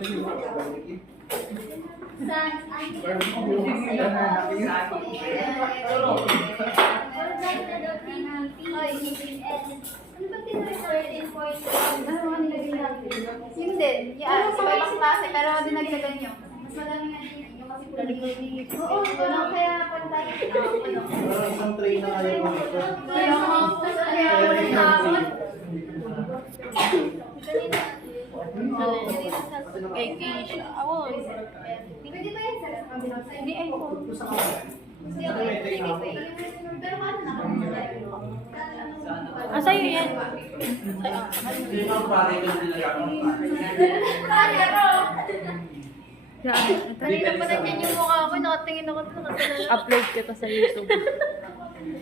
Yun din. Yan. Ibang klase pero dinagdagan nyo. Mas madami nga din yun. Kasi oo, kaya pantay. Isang tray na kayo. Kay Keisha. Ako. Pwede ba yan sa kabilang side? Hindi, ay ko. Pero ano na Sa'yo yan. Hindi mo pare ko kanina pa nandiyan yung mukha ko, nakatingin ako ito. Upload kita sa YouTube.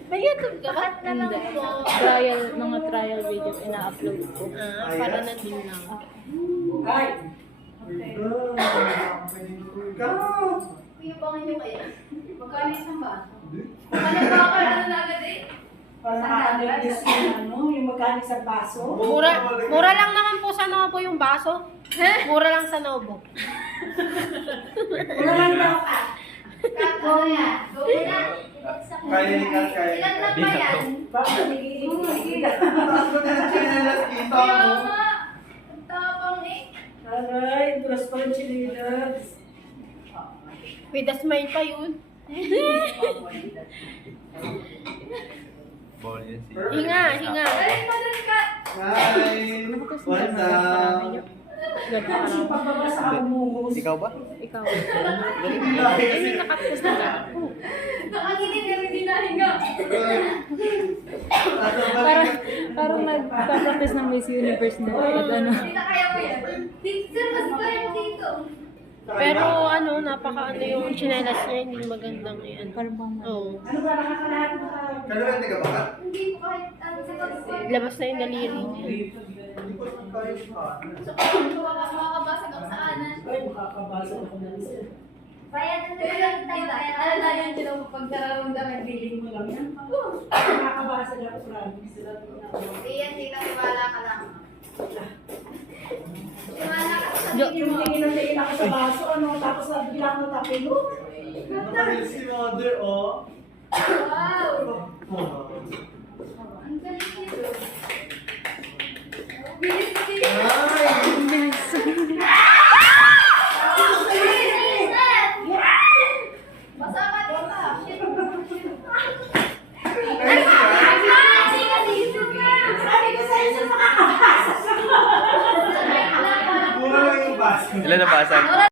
May YouTube ka ba? Na lang po. Mga trial video ina-upload ko. Para nandun lang. Ay! Piyubangan nyo kaya? Magkano isang baso? Ano ba ako? Ano na agad eh? Para nakakalitis yung magkano sa baso. Mura lang naman po sa Nobo yung baso. Mura lang sa Nobo. Wala lang daw ka. Kako yan. Go na. Kaya ni Kat, kaya. Ilan na ba yan? Bakit nagiging Tapos ko na chinelas kita Kaya mo. nga. Ang tapang eh. Aray, dulas pa rin chinilas. With a smile pa yun. Hinga, hinga. Ay, madali ka. Hi! What's up? Kasi pagbaba sa kamuhos. Ikaw ba? Ikaw. Kasi Nakatapos na lang. Nakakinig na rin dinahinga. Parang nagpa-practice ng Miss Universe na. Ano. Hindi na kaya mo yan. Sir, mas pareho dito. Pero napaka yung chinelas niya, hindi magandang yan. Oo. Ano ba nakakalahat na ka? Kailan ka ba? Hindi ko kahit ano sa pagkakas. Labas na yung daliri niya. Hindi ko kaya siya. Makakabasag ako sa kanan. Ay, makakabasa ako na isa. Bayan na lang tayo. Ano na yan sila pag nararamdaman. Feeling mo lang yan. Makakabasa na ako, promise. Hindi yan, hindi na tiwala ka lang. Tiwala ka sa Yung tingin ako sa baso, tapos bigla ako natapilo. Nakahil si mother, oh. Wow! Oh. Ang galing nito. Bilis din. Masama din pa. Sabi ko sa'yo, sa makakabasa. Mura lang yung basket. Ilan na basag?